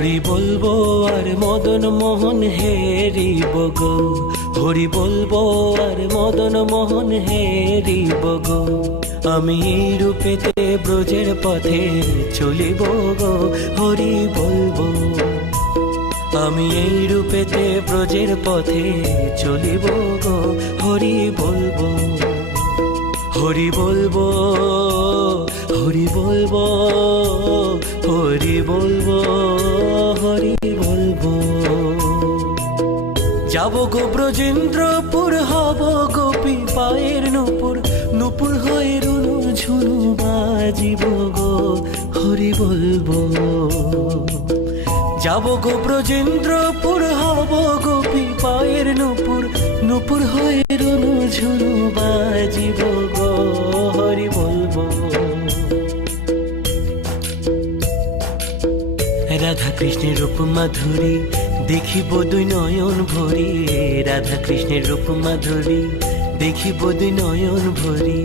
হরি বলবো আর মদন মোহন হেরিব গো, হরি বলবো আর মদন মোহন হেরিব গো। আমি এই রূপেতে ব্রজের পথে চলিব গো, হরি বলবো। আমি এই রূপেতে ব্রজের পথে চলিব গো, হরি বলবো। হরি বলবো, হরি বলবো, হরি বলবো, হরি বলবো। যাব গো ব্রজেন্দ্রপুর, হব গোপী পায়ের নূপুর, নূপুর হয়ে রুনু ঝুনু বাজিব গো, হরি বলবো। যাব গো ব্রজেন্দ্রপুর, হব গোপী পায়ের নূপুর, নূপুর হয়ে রুনু ঝুনু বাজিব গো, হরি বলবো। রাধা কৃষ্ণের রূপ মাধুরী দেখিব দুই নয়ন ভরি, রাধা কৃষ্ণের রূপ মাধুরী দেখিব দুই নয়ন ভরি।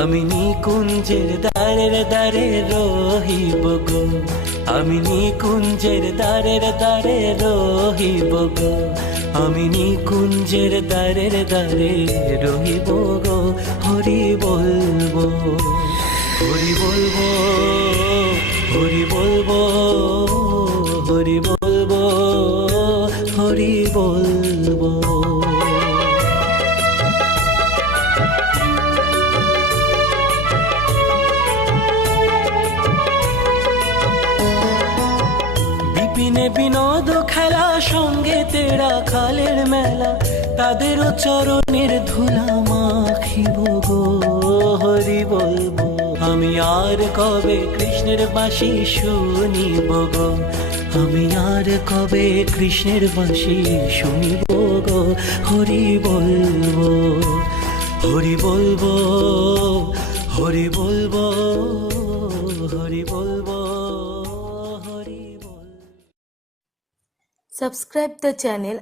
আমি নিকুঞ্জের দ্বারের দ্বারে রহিব গো, আমি নিকুঞ্জের দ্বারের দ্বারে রহিব গো, আমি নিকুঞ্জের দ্বারের দ্বারে রহিব গো, হরি বলবো। হরি বলবো, হরি বলবো, হরি বলবো, হরি বলবো। বিপিনে বিনোদ খেলা, সঙ্গে তেরা খালের মেলা, তাদেরও চরণের ধুলা মাখিব গো, হরি বলবো। আমি আর কবে কৃষ্ণের বাঁশি শুনিব গো, আমি আর কবে কৃষ্ণের বাঁশি শুনিব গো, হরি বলবো। হরি বলবো, হরি বলবো, হরি বলবো, হরি বলবো। Subscribe the channel